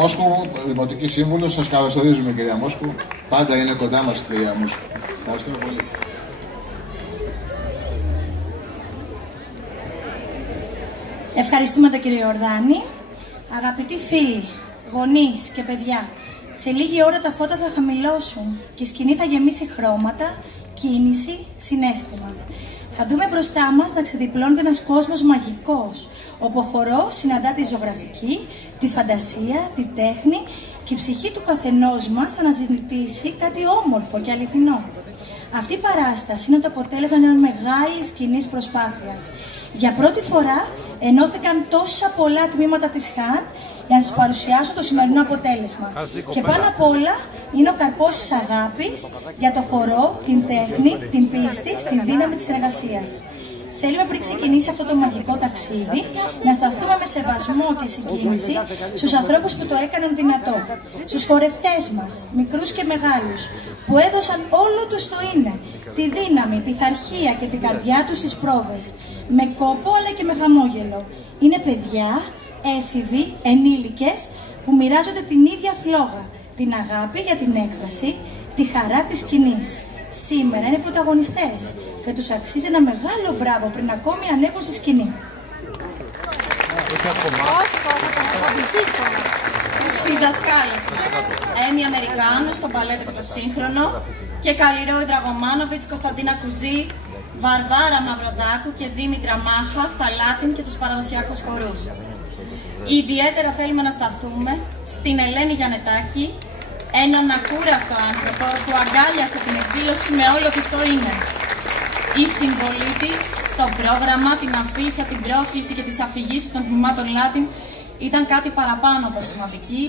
Μόσκου, Δημοτική Σύμβουλος. Σας καλωσορίζουμε, κυρία Μόσκου. Πάντα είναι κοντά μας η κυρία Μόσκου. Ευχαριστούμε πολύ. Ευχαριστούμε τον κύριο Ιορδάνη. Αγαπητοί φίλοι, γονείς και παιδιά, σε λίγη ώρα τα φώτα θα χαμηλώσουν και η σκηνή θα γεμίσει χρώματα, κίνηση, συναίσθημα. Θα δούμε μπροστά μας να ξεδιπλώνεται ένας κόσμος μαγικός, όπου ο χορός συναντά τη ζωγραφική, τη φαντασία, τη τέχνη και η ψυχή του καθενός μας θα αναζητήσει κάτι όμορφο και αληθινό. Αυτή η παράσταση είναι το αποτέλεσμα μιας μεγάλης κοινής προσπάθειας. Για πρώτη φορά ενώθηκαν τόσα πολλά τμήματα της ΧΑΝ για να σας παρουσιάσω το σημερινό αποτέλεσμα. Και πάνω απ' όλα είναι ο καρπός της αγάπης για το χορό, την τέχνη, την πίστη, στη δύναμη της εργασίας. Θέλουμε πριν ξεκινήσει αυτό το μαγικό ταξίδι να σταθούμε με σεβασμό και συγκίνηση στους ανθρώπους που το έκαναν δυνατό. Στους χορευτές μας, μικρούς και μεγάλους, που έδωσαν όλο τους το είναι, τη δύναμη, πειθαρχία και την καρδιά τους στις πρόβες. Με κόπο αλλά και με χαμόγελο. Είναι παιδιά, έφηβοι, ενήλικες που μοιράζονται την ίδια φλόγα, την αγάπη για την έκφραση, τη χαρά της σκηνής. Σήμερα είναι πρωταγωνιστές και τους αξίζει ένα μεγάλο μπράβο πριν ακόμη ανέβουν στη σκηνή. Στις δασκάλες μας, Έμι Αμερικάνου στο μπαλέτο και το σύγχρονο και Καλλιρόη Δραγωμάνοβιτς, Κωνσταντίνα Κουζή, Βαρβάρα Μαυροδάκου και Δήμητρα Μάχα στα Λάτιν και τους παραδοσιακούς χορούς. Ιδιαίτερα θέλουμε να σταθούμε στην Ελένη Γιαννετάκη, έναν ακούραστο άνθρωπο που αγκάλιασε την εκδήλωση με όλο της το είναι. Η συμβολή της στο πρόγραμμα, την αφίσα, την πρόσκληση και τις αφηγήσεις των τμήματων Λάτιν ήταν κάτι παραπάνω από σημαντική.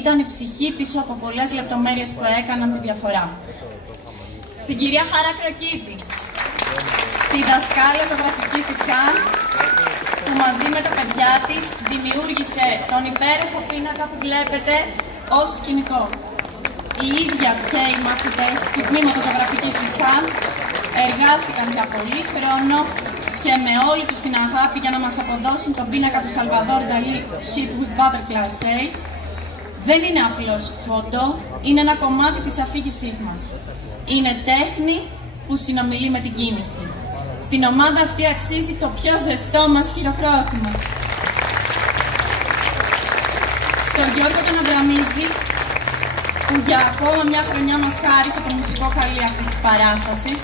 Ήταν η ψυχή πίσω από πολλές λεπτομέρειες που έκαναν τη διαφορά. Στην κυρία Χαρά Κροκίδη, τη δασκάλα ζωγραφικής της ΧΑΝ, που μαζί με τα παιδιά της δημιούργησε τον υπέροχο πίνακα που βλέπετε ως σκηνικό. Οι ίδια και οι μαθητές του τμήματος ζωγραφικής της ΧΑΝ εργάστηκαν για πολύ χρόνο και με όλη τους την αγάπη για να μας αποδώσουν τον πίνακα του Σαλβαδόρ Νταλί Ship with Butterfly Sails. Δεν είναι απλώς φωτό, είναι ένα κομμάτι της αφήγησής μας. Είναι τέχνη που συνομιλεί με την κίνηση. Στην ομάδα αυτή αξίζει το πιο ζεστό μας χειροκρότημα. Στον Γιώργο τον Αβραμίδη, που για ακόμα μια χρονιά μας χάρισε το μουσικό χαλί αυτής της παράστασης.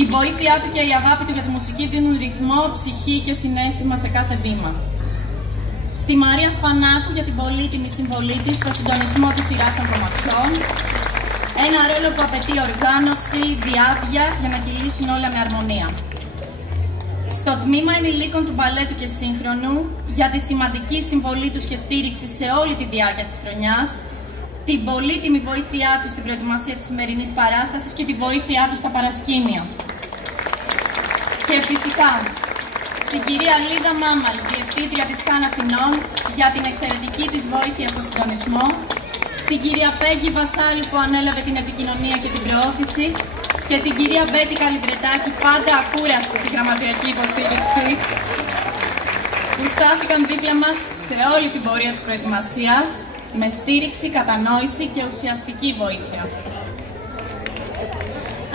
Η βοήθειά του και η αγάπη του για τη μουσική δίνουν ρυθμό, ψυχή και συναίσθημα σε κάθε βήμα. Στη Μαρία Σπανάκου για την πολύτιμη συμβολή της στο συντονισμό της σειράς των κομματιών. Ένα ρόλο που απαιτεί οργάνωση, διάβια για να κυλήσουν όλα με αρμονία. Στο τμήμα ενηλίκων του μπαλέτου και σύγχρονου για τη σημαντική συμβολή τους και στήριξη σε όλη τη διάρκεια της χρονιάς, την πολύτιμη βοήθειά τους στην προετοιμασία της σημερινής παράστασης και τη βοήθειά τους στα παρασκήνια. Και φυσικά, στην κυρία Λίδα Μάμαλ, διευθύντρια της ΧΑΝ Αθηνών, για την εξαιρετική της βοήθεια στο συντονισμό, την κυρία Πέγγι Βασάλη που ανέλαβε την επικοινωνία και την προώθηση και την κυρία Μπέτη Καλυβρετάκη, πάντα ακούραστη στη γραμματιακή υποστήριξη, που στάθηκαν δίπλα μας σε όλη την πορεία της προετοιμασίας, με στήριξη, κατανόηση και ουσιαστική βοήθεια.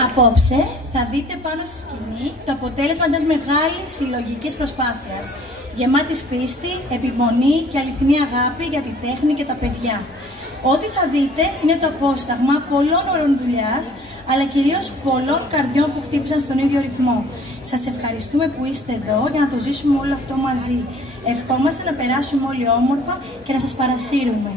Απόψε θα δείτε πάνω στη σκηνή το αποτέλεσμα μιας μεγάλης συλλογικής προσπάθειας, γεμάτης πίστη, επιμονή και αληθινή αγάπη για τη τέχνη και τα παιδιά. Ό,τι θα δείτε είναι το απόσταγμα πολλών ώρων δουλειάς, αλλά κυρίως πολλών καρδιών που χτύπησαν στον ίδιο ρυθμό. Σας ευχαριστούμε που είστε εδώ για να το ζήσουμε όλο αυτό μαζί. Ευχόμαστε να περάσουμε όλοι όμορφα και να σας παρασύρουμε.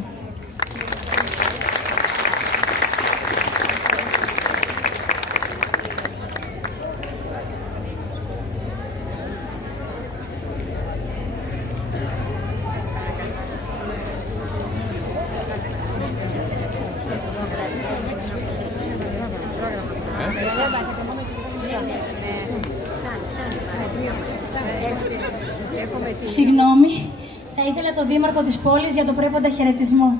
Συγγνώμη, θα ήθελα το δήμαρχο της πόλης για το πρέποντα χαιρετισμό.